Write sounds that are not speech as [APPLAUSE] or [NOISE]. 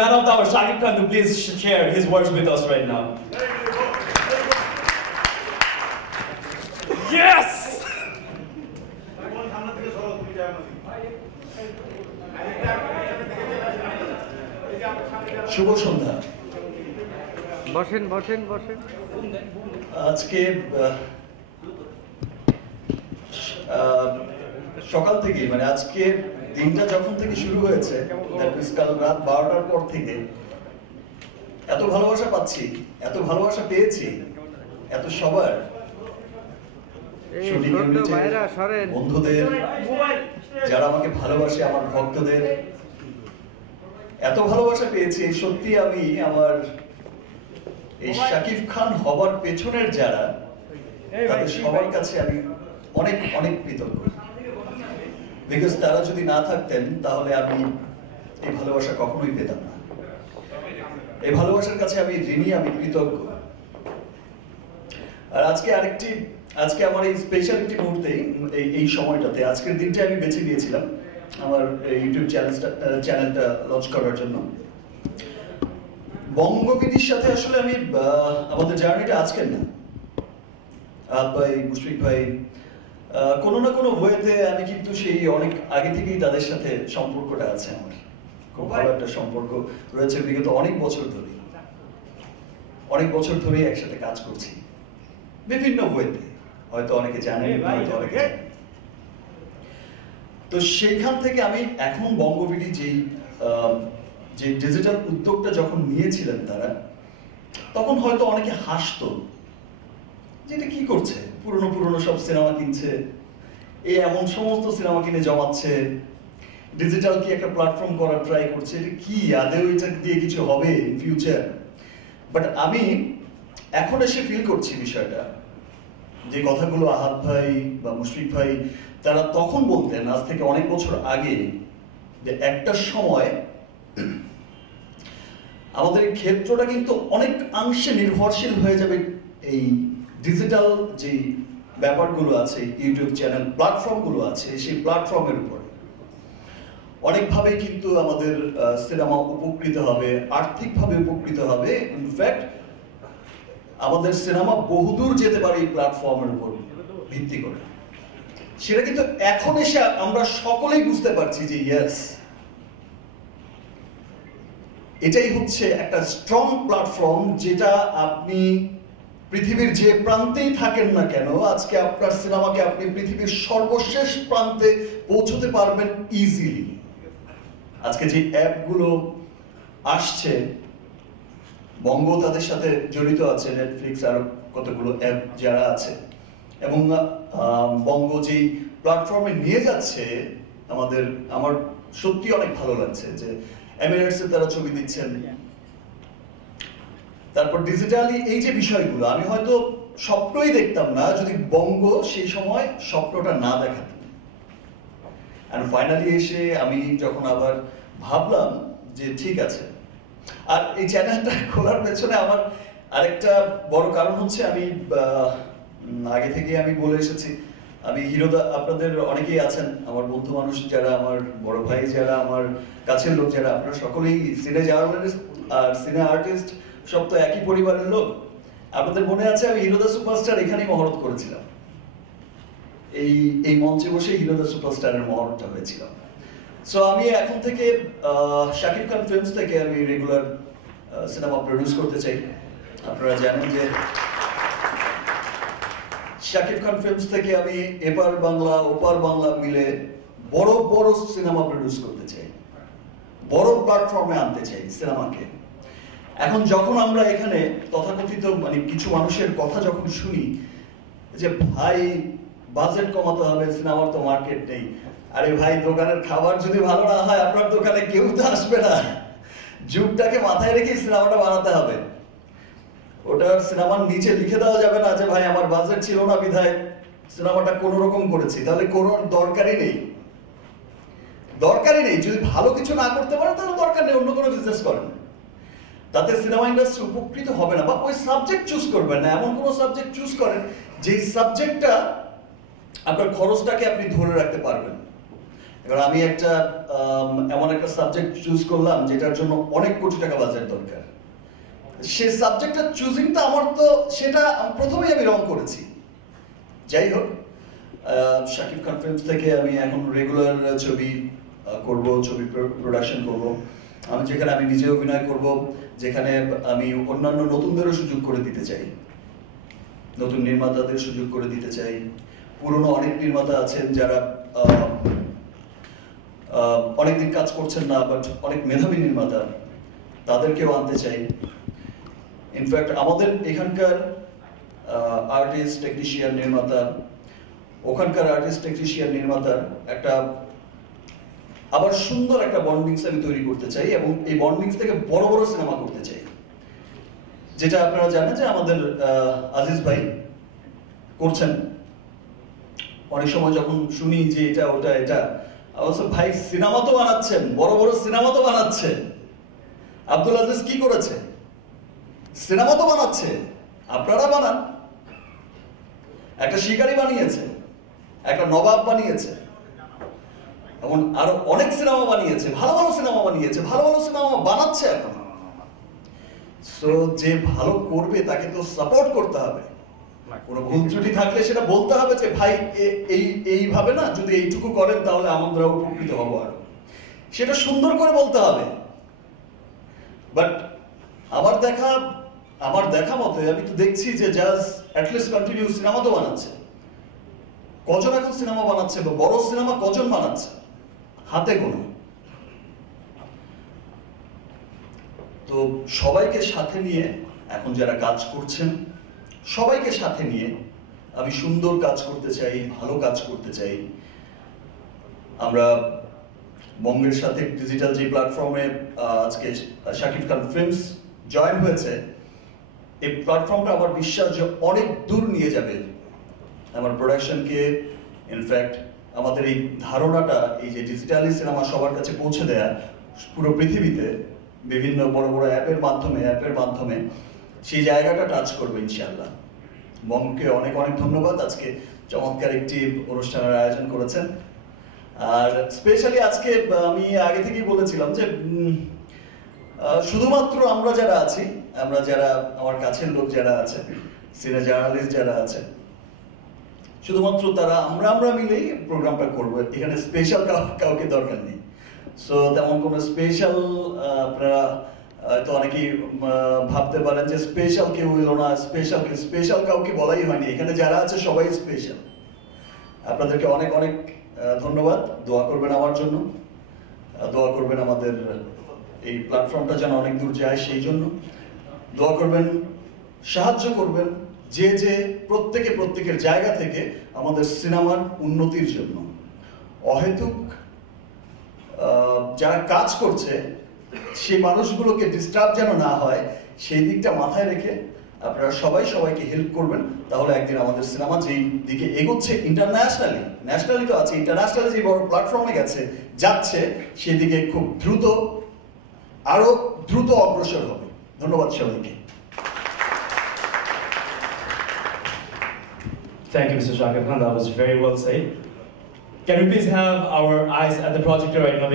man of the hour, Shakib Khan, to please sh- share his words with us right now. Yes! শুভ সন্ধ্যা বসেন বসেন বসেন আজকে সকাল থেকে মানে আজকে দিনটা যখন থেকে শুরু হয়েছে কাল রাত বারোটার পর থেকে এত ভালোবাসা পাচ্ছি এত ভালোবাসা পেয়েছি এত সবার। বন্ধুদের যারা আমাকে ভালোবাসে আমার ভক্তদের। এত ভালোবাসা পেয়েছি সত্যি আমি আমার এই শাকিব খান হবার পেছনের যারা তাদের সবার কাছে আমি অনেক অনেক কৃতজ্ঞ। বিকজ তারা যদি না থাকতেন, তাহলে আমি এই ভালোবাসা কখনোই পেতাম না। এই ভালোবাসার কাছে আমি ঋণী, আমি কৃতজ্ঞ। আর আজকে আরেকটি, আজকে আমার এই স্পেশাল একটি মুহূর্তে এই সময়টাতে, আজকের দিনটা আমি বেছে দিয়েছিলাম আমার ইউটিউব চ্যানেলটা চ্যানেলটা লঞ্চ করার জন্য। বঙ্গবিদির সাথে আসলে আমি আমাদের জার্নিটা আজকের না। আপ ভাই মুশফিক ভাই কোনো না কোনো ওয়েতে আমি কিন্তু সেই অনেক আগে থেকেই তাদের সাথে সম্পর্কটা আছে আমার। খুব ভালো একটা সম্পর্ক রয়েছে বিগত অনেক বছর ধরে অনেক বছর ধরেই একসাথে কাজ করছি। বিভিন্ন ওয়েতে হয়তো অনেকে জানেন হয়তো অনেকে তো সেইখান থেকে আমি এখন বঙ্গবিডি যেই আহ, যে ডিজিটাল উদ্যোগটা যখন নিয়েছিলেন তারা তখন হয়তো অনেকে হাসতো। যে এটা কি করছে? পুরনো পুরনো সব সিনেমা কিনছে। এ এমন সমস্ত সিনেমা কিনে জমাচ্ছে। ডিজিটাল কি একটা প্ল্যাটফর্ম করার ট্রাই করছে? এটা কি? আদেও এটা দিয়ে কিছু হবে ইন ফিউচার বাট আমি এখন এসে ফিল করছি বিষয়টা। যে কথাগুলো আহাত ভাই বা মুশফিক ভাই, তারা তখন বলতেন, আজ থেকে অনেক বছর আগে, যে একটা সময় আমাদের ক্ষেত্রটা কিন্তু অনেক অংশে নির্ভরশীল হয়ে যাবে এই ডিজিটাল যে ব্যাপারগুলো আছে ইউটিউব চ্যানেল প্ল্যাটফর্মগুলো আছে, সেই প্ল্যাটফর্মের উপরে। অনেকভাবে কিন্তু আমাদের সিনেমা উপকৃত হবে, আর্থিকভাবে উপকৃত হবে। ইনফ্যাক্ট আমাদের সিনেমা বহুদূর যেতে পারে এই প্ল্যাটফর্মের উপর ভিত্তি করে। সেটা কিন্তু এখন এসে আমরা সকলেই বুঝতে পারছি যে ইয়েস এটাই হচ্ছে একটা স্ট্রং প্ল্যাটফর্ম যেটা আপনি পৃথিবীর যে প্রান্তেই থাকেন না কেন, আজকে আপনার সিনেমাকে আপনি পৃথিবীর সর্বশেষ প্রান্তে পৌঁছতে পারবেন ইজিলি আজকে যে অ্যাপগুলো আসছে বঙ্গ তাদের সাথে জড়িত আছে নেটফ্লিক্স আর কতগুলো অ্যাপ যারা আছে, এবং বঙ্গ যেই প্ল্যাটফর্মে নিয়ে যাচ্ছে, আমাদের, আমার সত্যি অনেক ভালো লাগছে যে এমিরেটসে তারা ছবি দিচ্ছেন। তারপর ডিজিটালি এই যে বিষয়গুলো, আমি হয়তো স্বপ্নই দেখতাম না যদি বঙ্গ সেই সময় স্বপ্নটা না দেখাতো। আর ফাইনালি এসে আমি যখন আবার ভাবলাম যে ঠিক আছে। আর এই চ্যানেলটা [LAUGHS] খোলার পেছনে আমার আরেকটা বড় কারণ হচ্ছে আমি আগে থেকে আমি বলে এসেছি। আমি হিরোদা, আপনাদের অনেকেই আছেন, আমার বন্ধু মানুষ যারা, আমার বড় ভাই যারা, আমার কাছের লোক যারা, আপনারা সকলেই সিনে জার্নালিস্ট আর সিনে আর্টিস্ট সব তো একই পরিবারের লোক। আপনাদের মনে আছে, আমি হিরোদা সুপারস্টার এখানেই মহরত করেছিলাম। এই এই মঞ্চে বসে হিরোদা সুপারস্টারের মহরতটা হয়েছিল। সো আমি এখন থেকে শাকিব খান ফিল্মস থেকে আমি রেগুলার সিনেমা প্রডিউস করতে চাই। আপনারা জানেন যে শাকিব খান ফিল্মস থেকে আমি এপার বাংলা, ওপার বাংলা মিলে বড় বড় সিনেমা প্রডিউস করতে চাই। বড় প্ল্যাটফর্মে আনতে চাই সিনেমাকে এখন যখন আমরা এখানে তথাকথিত মানে কিছু মানুষের কথা যখন শুনি, যে ভাই বাজেট কমাতে হবে, সিনেমার তো মার্কেট নেই। আরে ভাই, দোকানের খাবার যদি ভালো না হয়, আপনার দোকানে কেউ তো আসবে না। যুগটাকে মাথায় রেখে সিনেমাটা বানাতে হবে। ওটা সিনেমার নিচে লিখে দেওয়া যাবে না যে, ভাই, আমার বাজেট ছিল না বিধায় সিনেমাটা কোনো রকম করেছি। তাহলে কোনো দরকারই নেই। দরকারই নেই। যদি ভালো কিছু না করতে পারেন তাহলে দরকার নেই, অন্য কোনো বিজনেস করেন। তাতে সিনেমা ইন্ডাস্ট্রি উপকৃত হবে না, বা ওই সাবজেক্ট চুজ করবেন না। এমন কোনো সাবজেক্ট চুজ করেন যে সাবজেক্টটা আপনার খরচটাকে আপনি ধরে রাখতে পারবেন। এবার আমি একটা এমন একটা সাবজেক্ট চুজ করলাম, যেটার জন্য অনেক কোটি টাকা বাজেট দরকার। সে সাবজেক্টটা চুজিংটা আমার তো, সেটা প্রথমেই আমি রং করেছি। যাই হোক শাকিব খান ফিল্মস থেকে আমি এখন রেগুলার ছবি করব, ছবি প্রোডাকশন করব। আমি যেখানে আমি নিজে অভিনয় করব, যেখানে আমি অন্যান্য নতুনদেরও সুযোগ করে দিতে চাই। নতুন নির্মাতাদের সুযোগ করে দিতে চাই। পুরনো অনেক নির্মাতা আছেন যারা অনেকদিন কাজ করছেন না বাট অনেক মেধাবী নির্মাতা। তাদেরকেও আনতে চাই। ইনফ্যাক্ট আমাদের এখানকার আর্টিস্ট টেকনিশিয়ান নির্মাতা, ওখানকার আর্টিস্ট টেকনিশিয়ান নির্মাতার একটা আবার সুন্দর একটা বন্ডিংস আমি তৈরি করতে চাই এবং এই বন্ডিংস থেকে বড় বড় সিনেমা করতে চাই। যেটা আপনারা জানেন যে আমাদের আজিজ ভাই করছেন। অনেক সময় যখন শুনি যে এটা, ওটা, এটা ভাই, সিনেমা তো বানাচ্ছেন, বড় বড় সিনেমা তো বানাচ্ছেন। আব্দুল আজিজ কি করেছে? সিনেমা তো বানাচ্ছে, আপনারা বানান। একটা শিকারি বানিয়েছে, একটা নবাব বানিয়েছে এমন আরও অনেক সিনেমা বানিয়েছে ভালো ভালো সিনেমা বানিয়েছে ভালো ভালো সিনেমা বানাচ্ছে এখন। সো যে ভালো করবে তাকে তো সাপোর্ট করতে হবে। কোনো ভুল ত্রুটি থাকলে সেটা বলতে হবে যে ভাই এই এইভাবে না যদি এইটুকু করেন তাহলে আমরা উপকৃত হব আর। সেটা সুন্দর করে বলতে হবে। বাট আমার দেখা আমার দেখা মতে আমি তো দেখছি যে জাজ অ্যাটলিস্ট কন্টিনিউ সিনেমা তো বানাচ্ছে। কজন এখন সিনেমা বানাচ্ছে বা বড় সিনেমা কজন বানাচ্ছে? হাতে গোনা তো সবাইকে সাথে নিয়ে এখন যারা কাজ করছেন, সবাইকে সাথে নিয়ে আমি সুন্দর কাজ করতে চাই, ভালো কাজ করতে চাই। আমরা বঙ্গের সাথে ডিজিটাল যে প্ল্যাটফর্মে আজকে শাকিব খান ফিল্মস জয়েন হয়েছে, এই প্ল্যাটফর্মটা আমার বিশ্বাস যে অনেক দূর নিয়ে যাবে। আমার প্রোডাকশনকে ইনফ্যাক্ট আমাদের এই ধারণাটা, এই যে ডিজিটালি সিনেমা সবার কাছে পৌঁছে দেয়া, পুরো পৃথিবীতে বিভিন্ন বড় বড় অ্যাপের মাধ্যমে অ্যাপের মাধ্যমে সেই জায়গাটা টাচ করবে ইনশাল্লাহ বঙ্গকে অনেক অনেক ধন্যবাদ আজকে চমৎকার একটি অনুষ্ঠানের আয়োজন করেছেন। আর স্পেশালি আজকে আমি আগে থেকেই বলেছিলাম যে শুধুমাত্র আমরা যারা আছি, আমরা যারা, আমার কাছের লোক যারা আছে সিনে জার্নালিস্ট যারা আছে শুধুমাত্র তারা, আমরা আমরা মিলেই প্রোগ্রামটা করব। এখানে স্পেশাল কাউকে দরকার নেই। সো তেমন কোনো স্পেশাল আপনারা হয়তো অনেকেই ভাবতে পারেন যে স্পেশাল কেউ এলো না স্পেশাল স্পেশাল কাউকে বলাই হয়নি। এখানে যারা আছে, সবাই স্পেশাল আপনাদেরকে অনেক অনেক ধন্যবাদ। দোয়া করবেন আমার জন্য। দোয়া করবেন আমাদের এই প্ল্যাটফর্মটা যেন অনেক দূর যায় সেই জন্য। দোয়া করবেন, সাহায্য করবেন। যে যে প্রত্যেকে প্রত্যেকের জায়গা থেকে আমাদের সিনেমার উন্নতির জন্য। অহেতুক যারা কাজ করছে, সেই মানুষগুলোকে ডিস্টার্ব যেন না হয়, সেই দিকটা মাথায় রেখে আপনারা সবাই সবাইকে হেল্প করবেন। তাহলে একদিন আমাদের সিনেমা যেই দিকে এগোচ্ছে ইন্টারন্যাশনালি ন্যাশনালি তো আছে ইন্টারন্যাশনালি যে বড় প্ল্যাটফর্মে গেছে, যাচ্ছে সেদিকে খুব দ্রুত, আরও দ্রুত অগ্রসর হবে। ধন্যবাদ সবাইকে। Thank you, Mr. Shakir Khan. That was very well said. Can we please have our eyes at the projector right now?